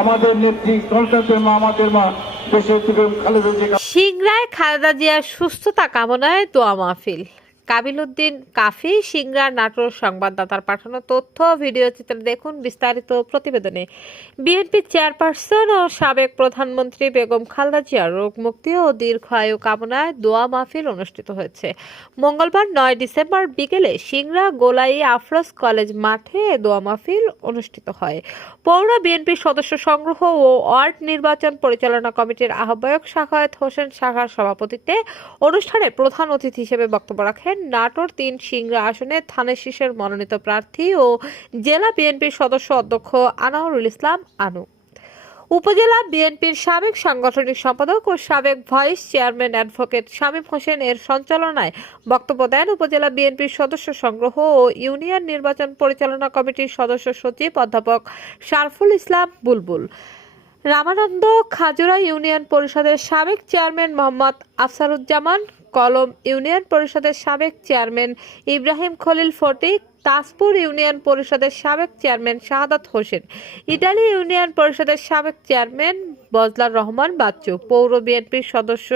আমাদের নেত্রী গণতন্ত্রের মা, আমাদের মা দেশের খালেদা জিয়া। সিংড়ায় খালেদা জিয়ার সুস্থতা কামনায় দোয়া মাহফিল। কাবিলউদ্দিন কাফি, সিংড়া, নাটোর। সংবাদদাতার পাঠানো তথ্য ভিডিও চিত্রে দেখুন বিস্তারিত প্রতিবেদনে। বিএনপি চেয়ারপারসন ও সাবেক প্রধানমন্ত্রী বেগম খালেদা জিয়ার রোগ মুক্তি ও দীর্ঘায়ু কামনায় দোয়া মাহফিল অনুষ্ঠিত হয়েছে। মঙ্গলবার 9 ডিসেম্বর বিকেলে সিংড়া গোলাই আফরোজ কলেজ মাঠে দোয়া মাহফিল অনুষ্ঠিত হয়। পৌর বিএনপির সদস্য সংগ্রহ ও ওয়ার্ড নির্বাচন পরিচালনা কমিটির আহ্বায়ক সাখাওয়াত হোসেন শাখার সভাপতিত্বে অনুষ্ঠানে প্রধান অতিথি হিসেবে বক্তব্য রাখেন নাটোর 3 সিংড়া আসনে ধানের শীষের মনোনীত প্রার্থী ও জেলা বিএনপির সদস্য অধ্যক্ষ আনোয়ারুল ইসলাম আনু। উপজেলা বিএনপির সাবেক সাংগঠনিক সম্পাদক ও সাবেক vice chairman advocate Shamim Hossain এর সঞ্চালনায় বক্তব্য দেন উপজেলা বিএনপির সদস্য সংগ্রহ ও ইউনিয়ন নির্বাচন পরিচালনা কমিটির সদস্য সচিব অধ্যাপক শারফুল ইসলাম বুলবুল। রামানন্দ খাজুরা ইউনিয়ন পরিষদের সাবেক চেয়ারম্যান মোহাম্মদ আফসারুজ্জামান, কলম ইউনিয়ন পরিষদের সাবেক চেয়ারম্যান ইব্রাহিম খলিল ফটিক, তাজপুর ইউনিয়ন পরিষদের সাবেক chairman Shahadat Hossain, Italy union পরিষদের সাবেক চেয়ারম্যান বজলার রহমান বাচ্চু, পৌর বিএনপির সদস্য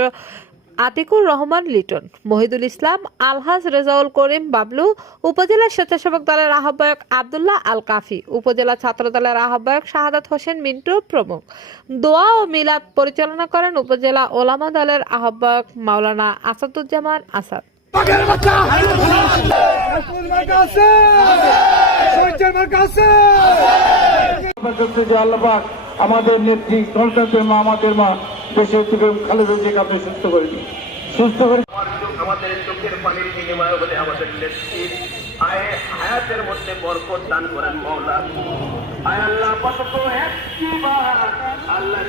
আতিকুর রহমান লিটন, মহিদুল ইসলাম, আলহাজ রেজাউল করিম বাবলু, উপজেলা স্বেচ্ছাসেবক দলের আহ্বায়ক আব্দুল্লাহ আল কাফি, উপজেলা ছাত্র দলের আহ্বায়ক শাহাদাত হোসেন মিন্টু প্রমুখ। দোয়া ও মিলাদ পরিচালনা করেন উপজেলা ওলামা দলের আহ্বায়ক মাওলানা আসাদুজ্জামান আসাদ। আমাদের নেত্রী গণতন্ত্রের মা, আমাদের মা দেশের খালেদা জিয়াকে আপনি সুস্থ করে আমাদের চোখের পানির বিনিময় হলে আমাদের নেত্রীর হায়াতের মধ্যে বরকত দান করেন মওলা। আয় আল্লাহ, কত একবার আল্লাহ